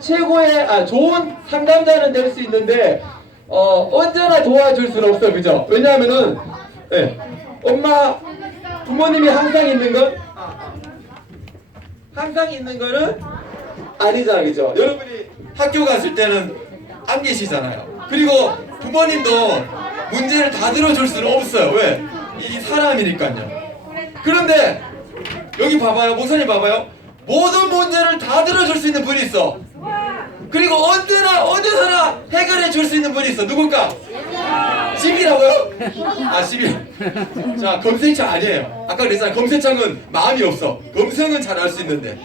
최고의 좋은 상담자는 될 수 있는데 언제나 도와줄 수는 없어요, 그죠? 왜냐하면은 엄마 부모님이 항상 있는 건 아니잖아, 그죠? 여러분이 학교 갔을 때는 안 계시잖아요. 그리고 부모님도 문제를 다 들어줄 수는 없어요. 왜? 이 사람이니까요. 그런데 여기 봐봐요, 목사님 봐봐요. 모든 문제를 다 들어줄 수 있는 분이 있어. 그리고 언제나 어디서나 해결해 줄 수 있는 분이 있어. 누굴까? 시비라고요? 시비. 자, 검색창 아니에요. 아까 그랬잖아요. 검색창은 마음이 없어. 검색은 잘할 수 있는데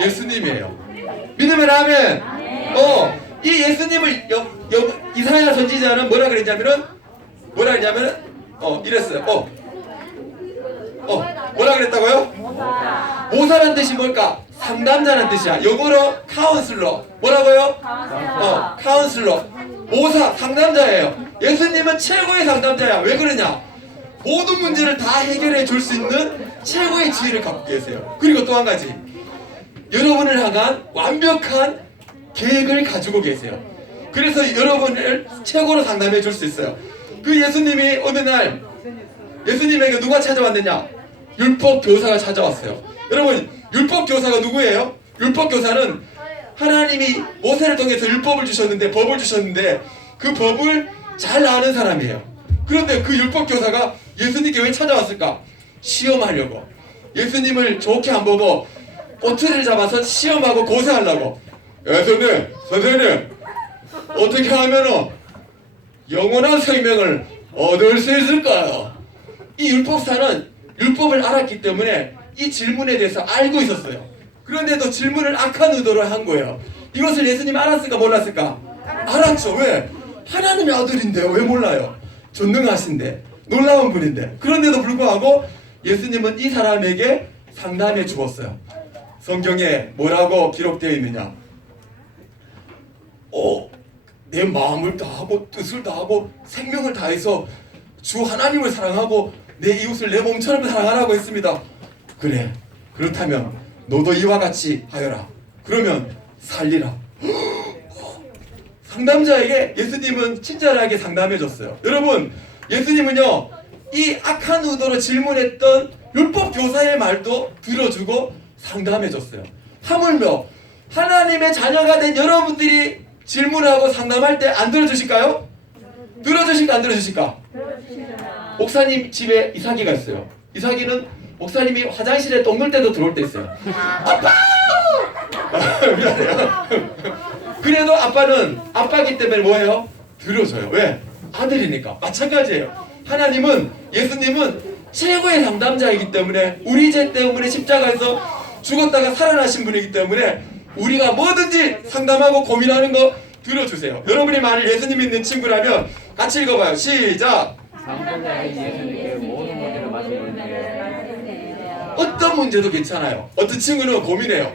예수님이에요. 믿으면 아멘. 이 예수님을 이사야 선지자는 뭐라 그랬냐면은 이랬어요. 뭐라 그랬다고요? 모사란 뜻이 뭘까? 상담자란 뜻이야. 영어로 카운슬러. 뭐라고요? 카운슬러. 모사, 상담자예요. 예수님은 최고의 상담자야. 왜 그러냐? 모든 문제를 다 해결해 줄 수 있는 최고의 지혜를 갖고 계세요. 그리고 또 한 가지, 여러분을 향한 완벽한 계획을 가지고 계세요. 그래서 여러분을 최고로 상담해 줄 수 있어요. 그 예수님이 어느 날 예수님에게 누가 찾아왔느냐? 율법 교사가 찾아왔어요. 여러분, 율법 교사가 누구예요? 율법 교사는 하나님이 모세를 통해서 율법을 주셨는데, 법을 주셨는데 그 법을 잘 아는 사람이에요. 그런데 그 율법 교사가 예수님께 왜 찾아왔을까? 시험하려고. 예수님을 좋게 안 보고 꼬투리를 잡아서 시험하고 고세하려고. 선생님 어떻게 하면 영원한 생명을 얻을 수 있을까요? 이 율법사는 율법을 알았기 때문에 이 질문에 대해서 알고 있었어요. 그런데도 질문을 악한 의도로 한 거예요. 이것을 예수님 알았을까 몰랐을까? 알았죠. 왜? 하나님의 아들인데요. 왜 몰라요? 전능하신데, 놀라운 분인데. 그런데도 불구하고 예수님은 이 사람에게 상담해 주었어요. 성경에 뭐라고 기록되어 있느냐? 내 마음을 다하고 뜻을 다하고 생명을 다해서 주 하나님을 사랑하고 내 이웃을 내 몸처럼 사랑하라고 했습니다. 그래, 그렇다면 너도 이와 같이 하여라. 그러면 살리라. 상담자에게 예수님은 친절하게 상담해줬어요. 여러분, 예수님은요, 이 악한 의도로 질문했던 율법 교사의 말도 들어주고 상담해줬어요. 하물며 하나님의 자녀가 된 여러분들이 질문하고 상담할 때 안 들어주실까요? 들어주실까 안 들어주실까? 목사님 집에 이삭이가 있어요. 이삭이는 목사님이 화장실에 똥 넣을 때도 들어올 때 있어요. 아빠! 미안해요. 그래도 아빠는 아빠기 때문에 뭐예요? 들어줘요. 왜? 아들이니까. 마찬가지예요. 하나님은, 예수님은 최고의 상담자이기 때문에, 우리 죄 때문에 십자가에서 죽었다가 살아나신 분이기 때문에 우리가 뭐든지 상담하고 고민하는 거 들어주세요. 여러분이 만일 예수님 믿는 친구라면 같이 읽어봐요. 시작. 어떤 문제도 괜찮아요. 어떤 친구는 고민해요.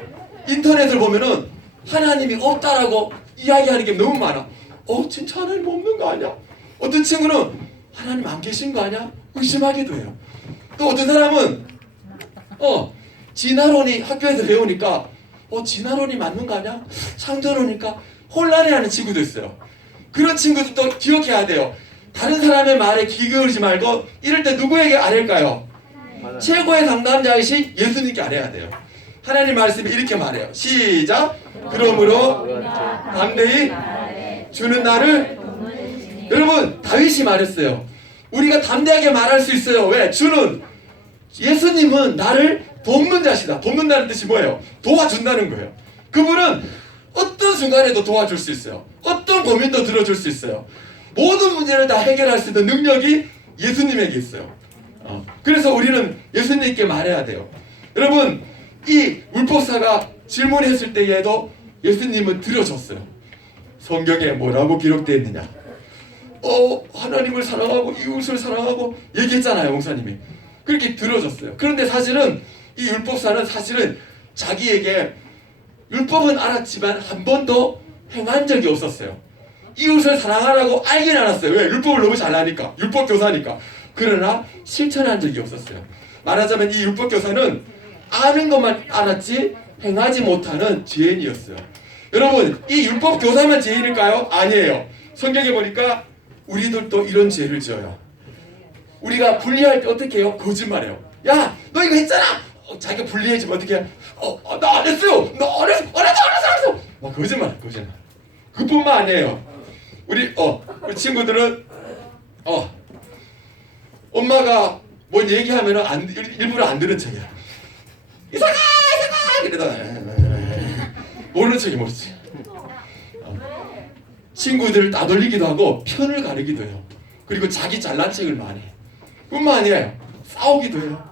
인터넷을 보면은 하나님이 없다라고 이야기하는 게 너무 많아. 진짜 하나님 없는 거 아니야? 어떤 친구는 하나님 안 계신 거 아니야? 의심하기도 해요. 또 어떤 사람은 진화론이 학교에서 배우니까 진화론이 맞는 거 아니야? 창조론이니까 혼란해하는 친구도 있어요. 그런 친구들도 기억해야 돼요. 다른 사람의 말에 귀 기울이지 말고 이럴 때 누구에게 아뢰일까요? 최고의 상담자이신 예수님께 아뢰야 돼요. 하나님 말씀이 이렇게 말해요. 시작. 그러므로 담대히 주는 나를. 여러분, 다윗이 말했어요. 우리가 담대하게 말할 수 있어요. 왜? 주는, 예수님은 나를 돕는 자시다. 돕는다는 뜻이 뭐예요? 도와준다는 거예요. 그분은 어떤 순간에도 도와줄 수 있어요. 어떤 고민도 들어줄 수 있어요. 모든 문제를 다 해결할 수 있는 능력이 예수님에게 있어요. 그래서 우리는 예수님께 말해야 돼요. 여러분, 이 율법사가 질문했을 때에도 예수님은 들어줬어요. 성경에 뭐라고 기록되어 있느냐? 하나님을 사랑하고 이웃을 사랑하고 얘기했잖아요, 목사님이. 그렇게 들어줬어요. 그런데 사실은 이 율법사는 사실은 자기에게 율법은 알았지만 한 번도 행한 적이 없었어요. 이웃을 사랑하라고 알긴 알았어요. 왜? 율법을 너무 잘 아니까. 율법 교사니까. 그러나 실천한 적이 없었어요. 말하자면 이 율법 교사는 아는 것만 알았지 행하지 못하는 죄인이었어요. 여러분, 이 율법 교사만 죄인일까요? 아니에요. 성경에 보니까 우리들도 이런 죄를 지어요. 우리가 분리할 때 어떻게 해요? 거짓말해요. 야, 너 이거 했잖아. 자기가 분리해주면 어떻게 해? 나 안 했어요. 나 안 했어. 안 했어. 막 거짓말. 그뿐만 아니에요. 우리 친구들은 엄마가 뭔 얘기하면은 일부러 안 들은 척이야. 이상아 이러다가 모르는 척이. 친구들을 따돌리기도 하고 편을 가르기도 해요. 그리고 자기 잘난 척을 많이 해. 뿐만 아니에요. 싸우기도 해요.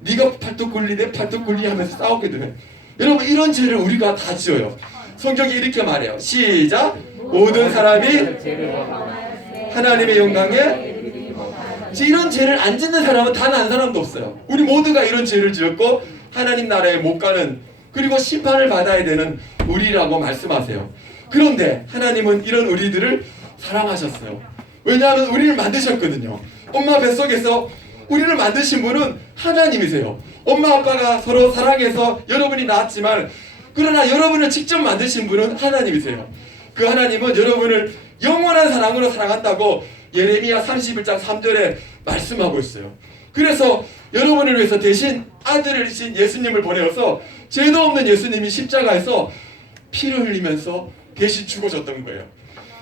네가 팔뚝 굴리 내 팔뚝 굴리 하면서 싸우기도 해. 여러분, 이런 죄를 우리가 다 지어요. 성경이 이렇게 말해요. 시작. 모든 사람이 하나님의 영광에, 이런 죄를 안 짓는 사람은 단 한 사람도 없어요. 우리 모두가 이런 죄를 지었고 하나님 나라에 못 가는, 그리고 심판을 받아야 되는 우리라고 말씀하세요. 그런데 하나님은 이런 우리들을 사랑하셨어요. 왜냐하면 우리를 만드셨거든요. 엄마 뱃속에서 우리를 만드신 분은 하나님이세요. 엄마 아빠가 서로 사랑해서 여러분이 낳았지만, 그러나 여러분을 직접 만드신 분은 하나님이세요. 그 하나님은 여러분을 영원한 사랑으로 사랑한다고 예레미야 31장 3절에 말씀하고 있어요. 그래서 여러분을 위해서 대신 아들이신 예수님을 보내어서 죄도 없는 예수님이 십자가에서 피를 흘리면서 대신 죽어졌던 거예요.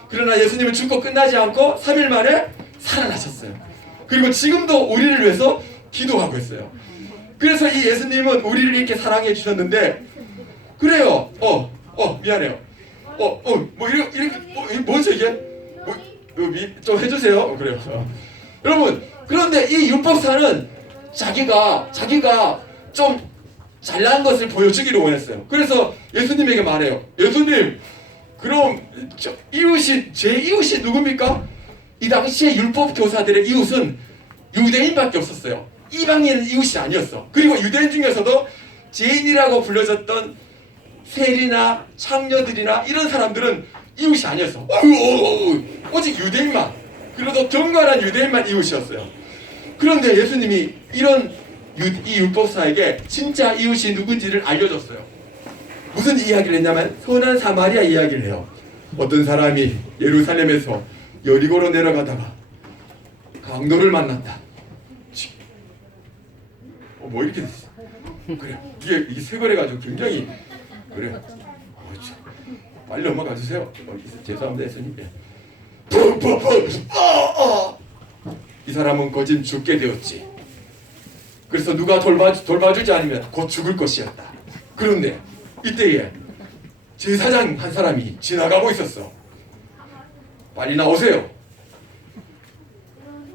그러나 예수님은 죽고 끝나지 않고 3일 만에 살아나셨어요. 그리고 지금도 우리를 위해서 기도하고 있어요. 그래서 이 예수님은 우리를 이렇게 사랑해 주셨는데, 그래요. 미안해요. 뭐 이렇게 뭐죠 이게? 좀 해주세요. 그래요. 여러분, 그런데 이 율법사는 자기가 좀 잘난 것을 보여주기를 원했어요. 그래서 예수님에게 말해요. 예수님, 그럼 제 이웃이 누굽니까? 이 당시에 율법 교사들의 이웃은 유대인밖에 없었어요. 이방인 이웃이 아니었어. 그리고 유대인 중에서도 죄인이라고 불려졌던 세리나 창녀들이나 이런 사람들은 이웃이 아니었어. 오직 유대인만, 그래도 경건한 유대인만 이웃이었어요. 그런데 예수님이 이 율법사에게 진짜 이웃이 누군지를 알려줬어요. 무슨 이야기를 했냐면 선한 사마리아 이야기를 해요. 어떤 사람이 예루살렘에서 여리고로 내려가다가 강도를 만났다. 뭐 이렇게 됐어. 그래, 이게 세거래가지고 굉장히 그래. 빨리 넘어가 주세요. 죄송합니다, 예수님. 이 사람은 거진 죽게 되었지. 그래서 누가 돌봐주지 않으면 곧 죽을 것이었다. 그런데 이때에 제사장 한 사람이 지나가고 있었어. 빨리 나오세요.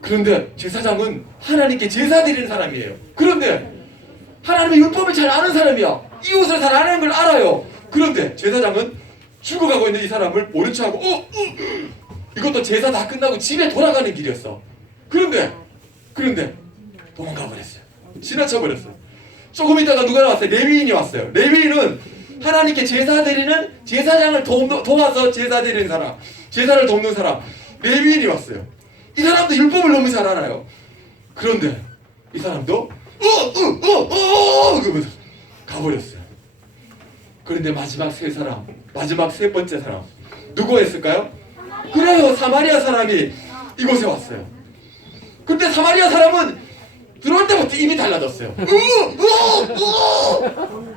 그런데 제사장은 하나님께 제사 드리는 사람이에요. 그런데 하나님의 율법을 잘 아는 사람이야. 이웃을 잘 아는 걸 알아요. 그런데 제사장은 죽어가고 있는 이 사람을 모른 척하고 이것도 제사 다 끝나고 집에 돌아가는 길이었어. 그런데 도망가 버렸어요. 지나쳐 버렸어요. 조금 있다가 누가 나왔어요? 레위인이 왔어요. 레위인은 하나님께 제사 드리는, 제사장을 도와서 제사 드리는 사람, 제사를 돕는 사람, 레위인이 왔어요. 이 사람도 율법을 너무 잘 알아요. 그런데 이 사람도 그러면서 가버렸어요. 그런데 마지막 세 번째 사람 누구였을까요? 그래요, 사마리아 사람이 이곳에 왔어요. 근데 사마리아 사람은 들어올 때부터 입이 달라졌어요.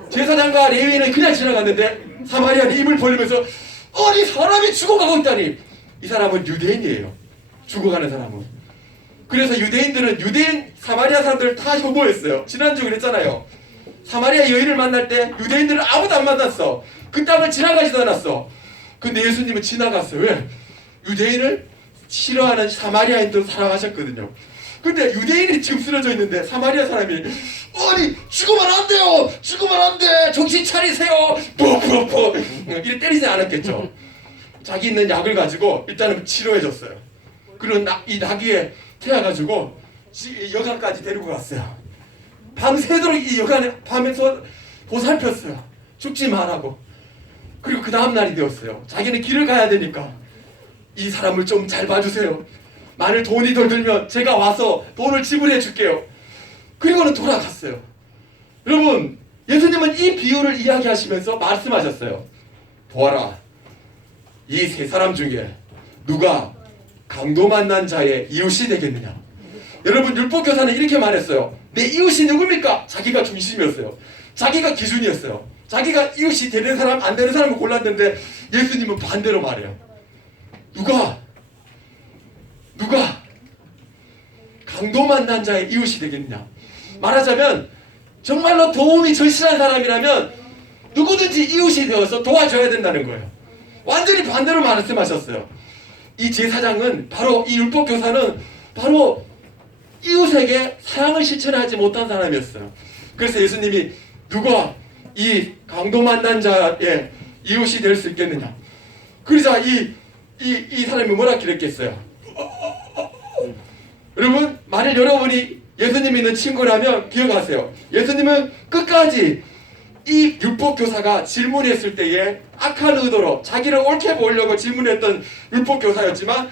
제사장과 레위인은 그냥 지나갔는데 사마리아는 입을 벌리면서 아니, 사람이 죽어가고 있다니. 이 사람은 유대인이에요. 죽어가는 사람은. 그래서 유대인 사마리아 사람들을 다 혐오했어요. 지난주에 그랬잖아요. 사마리아 여인을 만날 때 유대인들은 아무도 안 만났어. 그 땅을 지나가지도 않았어. 근데 예수님은 지나갔어요. 왜? 유대인을 싫어하는 사마리아인도 사랑하셨거든요. 근데 유대인이 지금 쓰러져 있는데 사마리아 사람이 아니, 죽으면 안 돼요. 죽으면 안 돼. 정신 차리세요. 뽀뽀뽀 이렇게 때리지 않았겠죠. 자기 있는 약을 가지고 일단은 치료해줬어요. 그리고 이 나귀에 태워가지고 여관까지 데리고 갔어요. 밤새도록 이 여관에 밤에서 보살폈어요. 죽지 말라고. 그리고 그 다음날이 되었어요. 자기는 길을 가야 되니까 이 사람을 좀 잘 봐주세요. 만일 돈이 덜 들면 제가 와서 돈을 지불해 줄게요. 그리고는 돌아갔어요. 여러분, 예수님은 이 비유를 이야기하시면서 말씀하셨어요. 보아라, 이 세 사람 중에 누가 강도 만난 자의 이웃이 되겠느냐. 여러분, 율법교사는 이렇게 말했어요. 내 이웃이 누굽니까? 자기가 중심이었어요. 자기가 기준이었어요. 자기가 이웃이 되는 사람 안 되는 사람을 골랐는데 예수님은 반대로 말해요. 누가 강도 만난 자의 이웃이 되겠느냐. 말하자면 정말로 도움이 절실한 사람이라면 누구든지 이웃이 되어서 도와줘야 된다는 거예요. 완전히 반대로 말씀하셨어요. 이 제사장은 바로, 이 율법교사는 바로 이웃에게 사랑을 실천하지 못한 사람이었어요. 그래서 예수님이 누가 이 강도 만난 자의 이웃이 될 수 있겠느냐. 그러자 이 사람이 뭐라 그랬겠어요? 여러분, 만일 여러분이 예수님이 있는 친구라면 기억하세요. 예수님은 끝까지 이 율법교사가 질문했을 때에 악한 의도로 자기를 옳게 보이려고 질문했던 율법교사였지만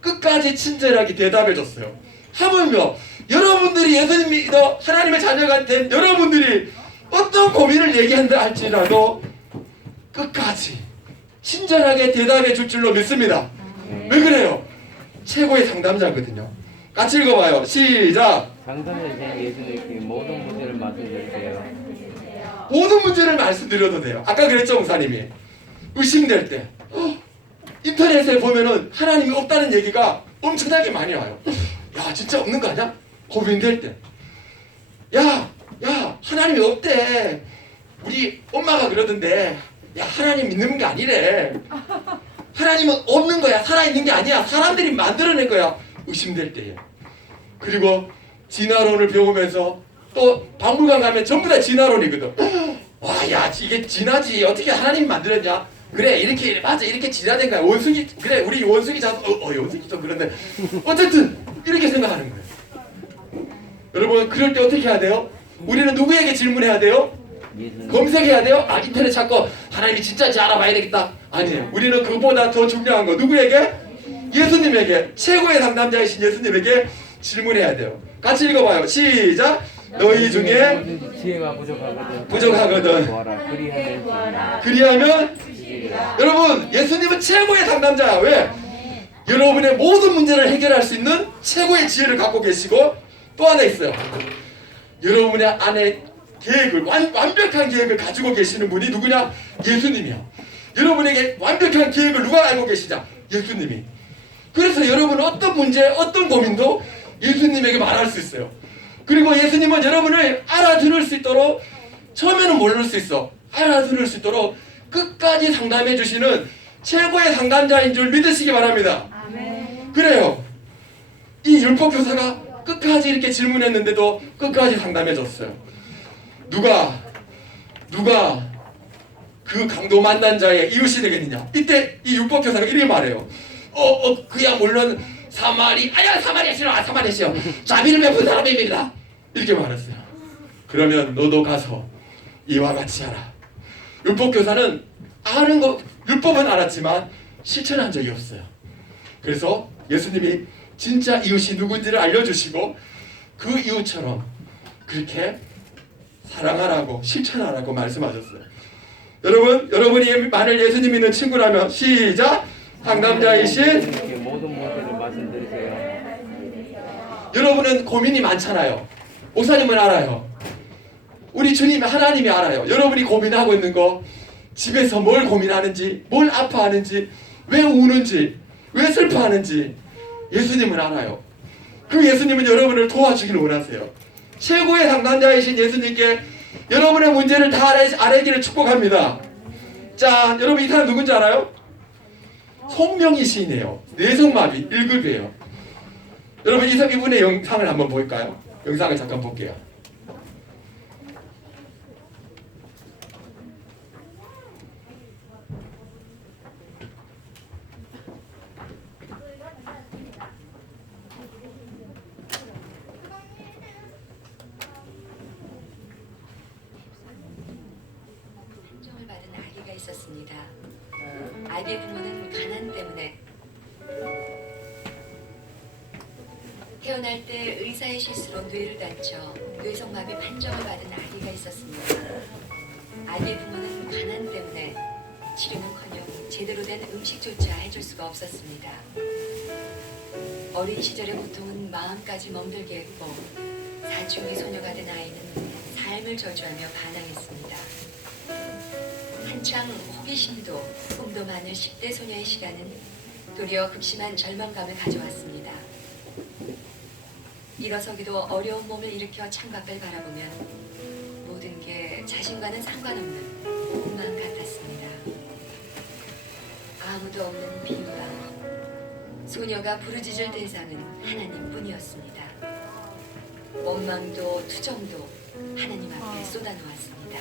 끝까지 친절하게 대답해줬어요. 하물며 여러분들이 예수님 믿어 하나님의 자녀가 된 여러분들이 어떤 고민을 얘기한다 할지라도 끝까지 친절하게 대답해 줄 줄로 믿습니다. 왜 그래요? 최고의 상담자거든요. 같이 읽어봐요. 시작. 상담자 예수님께 모든 문제를 말씀드리세요. 모든 문제를 말씀드려도 돼요. 아까 그랬죠, 목사님이. 의심될 때 인터넷에 보면은 하나님이 없다는 얘기가 엄청나게 많이 와요. 야, 진짜 없는 거 아니야? 고민될 때. 야, 하나님이 없대. 우리 엄마가 그러던데. 야, 하나님 믿는 게 아니래. 하나님은 없는 거야. 살아있는 게 아니야. 사람들이 만들어낸 거야. 의심될 때에. 그리고 진화론을 배우면서 또 박물관 가면 전부 다 진화론이거든. 와, 야, 이게 진화지. 어떻게 하나님 만들었냐? 그래, 이렇게 맞아, 이렇게 진화된 거야. 원숭이, 그래, 우리 원숭이 잡, 원숭이 좀 그런데 어쨌든 이렇게 생각하는 거예요. 여러분, 그럴 때 어떻게 해야 돼요? 우리는 누구에게 질문해야 돼요? 검색해야 돼요? 아, 인터넷 찾고 하나님이 진짜인지 알아봐야 되겠다. 아니에요. 우리는 그보다 더 중요한 거 누구에게? 예수님에게, 최고의 상담자이신 예수님에게 질문해야 돼요. 같이 읽어봐요. 시작. 너희 중에 지혜가 부족하거든. 그리하면 여러분, 예수님은 최고의 상담자야. 왜? 여러분의 모든 문제를 해결할 수 있는 최고의 지혜를 갖고 계시고 또 하나 있어요. 여러분의 안에 계획을 완벽한 계획을 가지고 계시는 분이 누구냐? 예수님이야. 여러분에게 완벽한 계획을 누가 알고 계시냐? 예수님이. 그래서 여러분은 어떤 문제, 어떤 고민도 예수님에게 말할 수 있어요. 그리고 예수님은 여러분을 알아들을 수 있도록, 처음에는 모를 수 있어, 알아들을 수 있도록 끝까지 상담해 주시는 최고의 상담자인 줄 믿으시기 바랍니다. 아멘. 그래요. 이 율법교사가 끝까지 이렇게 질문했는데도 끝까지 상담해 줬어요. 누가 그 강도 만난 자의 이웃이 되겠느냐. 이때 이 율법교사가 이렇게 말해요. 그야 물론 사마리아 싫어. 자비를 베푼 사람입니다. 이렇게 말했어요. 그러면 너도 가서 이와 같이 하라. 율법교사는 아는 거, 율법은 알았지만 실천한 적이 없어요. 그래서 예수님이 진짜 이웃이 누군지를 알려주시고 그 이웃처럼 그렇게 사랑하라고 실천하라고 말씀하셨어요. 여러분이 만일 예수님 믿는 친구라면 시작. 상담자이신 모든 문제를 말씀드리세요. 여러분은 고민이 많잖아요. 목사님은 알아요. 우리 주님 하나님이 알아요. 여러분이 고민하고 있는 거, 집에서 뭘 고민하는지, 뭘 아파하는지, 왜 우는지, 왜 슬퍼하는지 예수님은 알아요. 그 예수님은 여러분을 도와주기를 원하세요. 최고의 상담자이신 예수님께 여러분의 문제를 다 알아기를 축복합니다. 자, 여러분 이 사람 누군지 알아요? 송명희 시인이에요. 뇌성마비 1급이에요. 여러분 이분의 영상을 한번 볼까요? 영상을 잠깐 볼게요. 판정을 받은 아기가 있었습니다. 아기의 부모는 가난 때문에 태어날 때 의사의 실수로 뇌를 다쳐 뇌성마비 판정을 받은 아기가 있었습니다. 아기의 부모는 가난 때문에 치료는커녕 제대로 된 음식조차 해줄 수가 없었습니다. 어린 시절의 고통은 마음까지 멍들게 했고 사춘기 소녀가 된 아이는 삶을 저주하며 반항했습니다. 한창 호기심도 꿈도 많은 10대 소녀의 시간은 도리어 극심한 절망감을 가져왔습니다. 일어서기도 어려운 몸을 일으켜 창밖을 바라보면 모든 게 자신과는 상관없는 꿈만 같았습니다. 아무도 없는 빈방. 소녀가 부르짖을 대상은 하나님뿐이었습니다. 원망도 투정도 하나님 앞에 쏟아놓았습니다.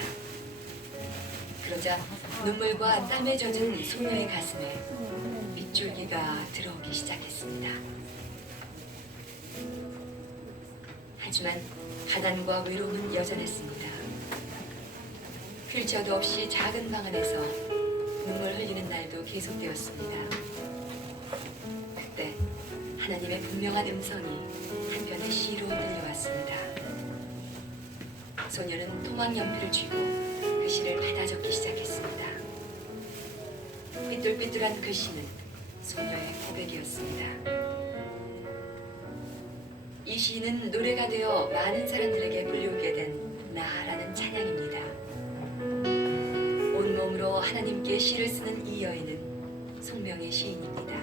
그러자 눈물과 땀에 젖은 소녀의 가슴에 빗줄기가 들어오기 시작했습니다. 하지만 가난과 외로움은 여전했습니다. 휠체어도 없이 작은 방 안에서 눈물 흘리는 날도 계속되었습니다. 그때 하나님의 분명한 음성이 한편의 시로 들려왔습니다. 소녀는 토막 연필을 쥐고 그 시를 받아 적기 시작했습니다. 삐뚤삐뚤한 그 시는 소녀의 고백이었습니다. 이 시는 노래가 되어 많은 사람들에게 불리우게 된 나라는 찬양입니다. 온몸으로 하나님께 시를 쓰는 이 여인은 송명의 시인입니다.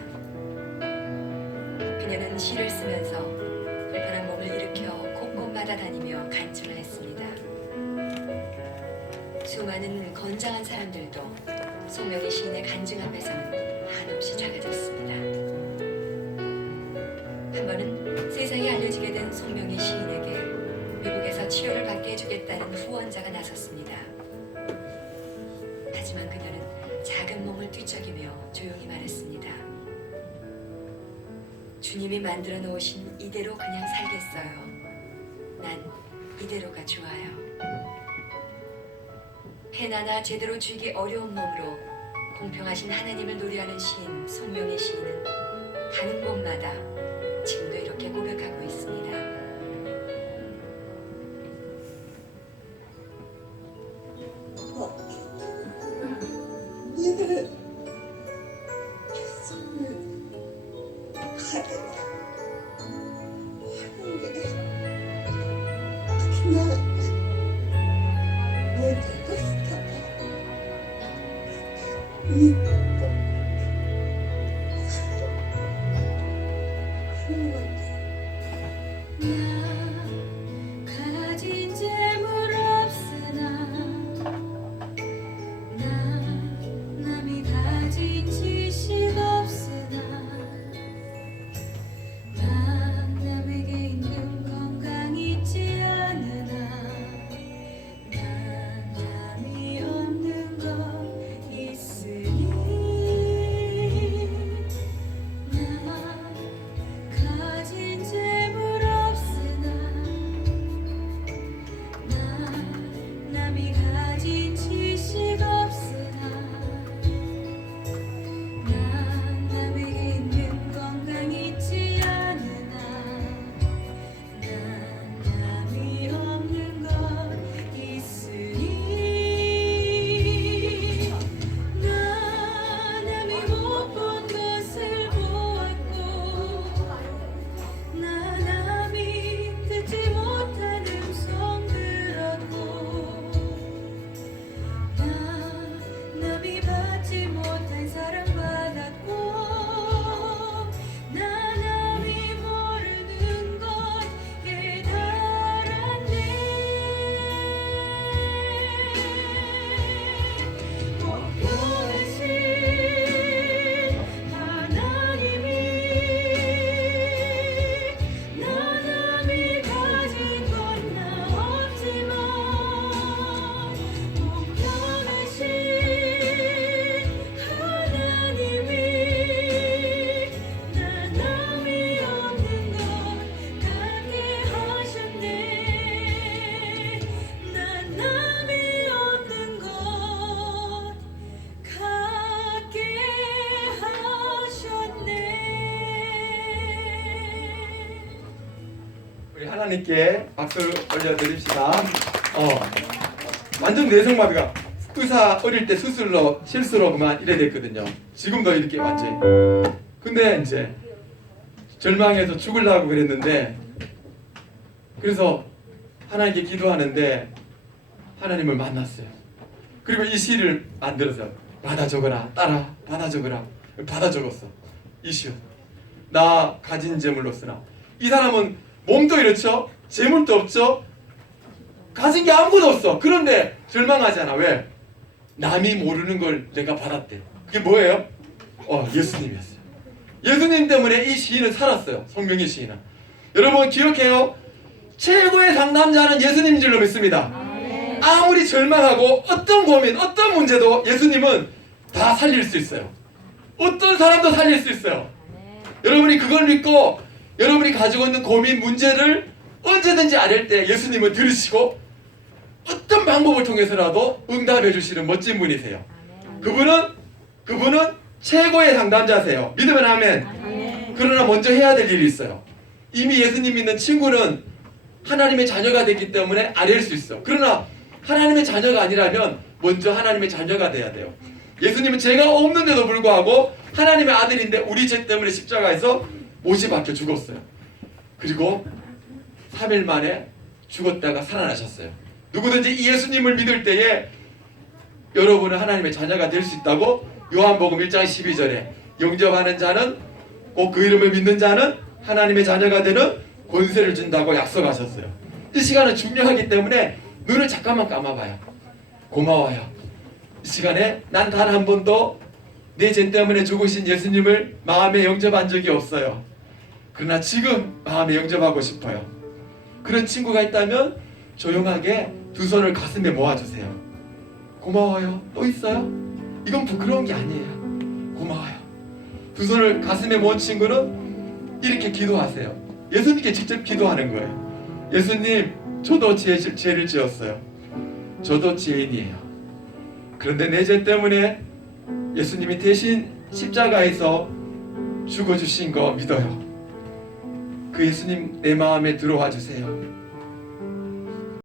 그녀는 시를 쓰면서 불편한 몸을 일으켜 곳곳마다 다니며 간증을 했습니다. 수많은 건장한 사람들도 송명의 시인의 간증 앞에서는 한없이 작아졌습니다. 한 번은 세상에 알려지게 된 송명의 시인에게 미국에서 치료를 받게 해주겠다는 후원자가 나섰습니다. 하지만 그녀는 작은 몸을 뒤척이며 조용히 말했습니다. 주님이 만들어 놓으신 이대로 그냥 살겠어요. 난 이대로가 좋아요. 펜 하나 제대로 쥐기 어려운 몸으로 공평하신 하나님을 노래하는 시인 송명의 시인은 가는 곳마다 지금도 이렇게 고백하고 있습니다. 니들 손을 가려라 하는 게 그냥 모두가 있다가 믿고 그런 건데 가진 재물 없으나 남이 가진 지식 없으나 남에게 있는 건강 있지 않으나 남이 없는 것 있으니 나 가진 재물 없으나 남이 가진 지식 없으나 남에게 있는 건강 있지 않으나 남이 없는 것 있으니 남이 못 본 것을 보았고 남이 듣지 못한 음성 들었고 남이 받지 못한 사랑 받았고 남이 모르는 것 깨달았네. 공평하신 하나님이 남이 가진 건 나 없지만 공평하신 하나님이 남이 없는 것 갖게 하셨네. 남이 없는 것 갖게 하셨네. 우리 하나님께 박수를 올려드립시다. 완전 내성마비가 뚝 의사 어릴 때 수술로 실수로 그만 이래 됐거든요. 지금도 이렇게 완전히. 근데 이제 절망해서 죽으려고 그랬는데, 그래서 하나님께 기도하는데 하나님을 만났어요. 그리고 이 시를 만들어서 받아 적어라, 따라 받아 적어라. 받아 적었어. 이 시요. 나 가진 재물로서나. 이 사람은 몸도 이렇죠, 재물도 없죠, 가진 게 아무것도 없어. 그런데 절망하지 않아. 왜? 남이 모르는 걸 내가 받았대. 그게 뭐예요? 예수님이었어요. 예수님 때문에 이 시인은 살았어요. 성명의 시인은. 여러분 기억해요. 최고의 상담자는 예수님인 줄로 믿습니다. 아무리 절망하고 어떤 고민, 어떤 문제도 예수님은 다 살릴 수 있어요. 어떤 사람도 살릴 수 있어요. 여러분이 그걸 믿고 여러분이 가지고 있는 고민, 문제를 언제든지 아릴 때 예수님은 들으시고 어떤 방법을 통해서라도 응답해 주시는 멋진 분이세요. 그분은 최고의 상담자세요. 믿으면 아멘. 그러나 먼저 해야 될 일이 있어요. 이미 예수님 믿는 친구는 하나님의 자녀가 됐기 때문에 아뢰일 수 있어. 그러나 하나님의 자녀가 아니라면 먼저 하나님의 자녀가 돼야 돼요. 예수님은 죄가 없는데도 불구하고 하나님의 아들인데 우리 죄 때문에 십자가에서 못이 박혀 죽었어요. 그리고 3일 만에 죽었다가 살아나셨어요. 누구든지 이 예수님을 믿을 때에 여러분은 하나님의 자녀가 될 수 있다고 요한복음 1장 12절에 영접하는 자는, 꼭 그 이름을 믿는 자는 하나님의 자녀가 되는 권세를 준다고 약속하셨어요. 이 시간은 중요하기 때문에 눈을 잠깐만 감아봐요. 고마워요. 이 시간에 난 단 한 번도 내 죄 때문에 죽으신 예수님을 마음에 영접한 적이 없어요. 그러나 지금 마음에 영접하고 싶어요. 그런 친구가 있다면 조용하게 두 손을 가슴에 모아주세요. 고마워요. 또 있어요? 이건 부끄러운 게 아니에요. 고마워요. 두 손을 가슴에 모은 친구는 이렇게 기도하세요. 예수님께 직접 기도하는 거예요. 예수님, 저도 죄를 지었어요. 저도 죄인이에요. 그런데 내 죄 때문에 예수님이 대신 십자가에서 죽어주신 거 믿어요. 그 예수님 내 마음에 들어와 주세요.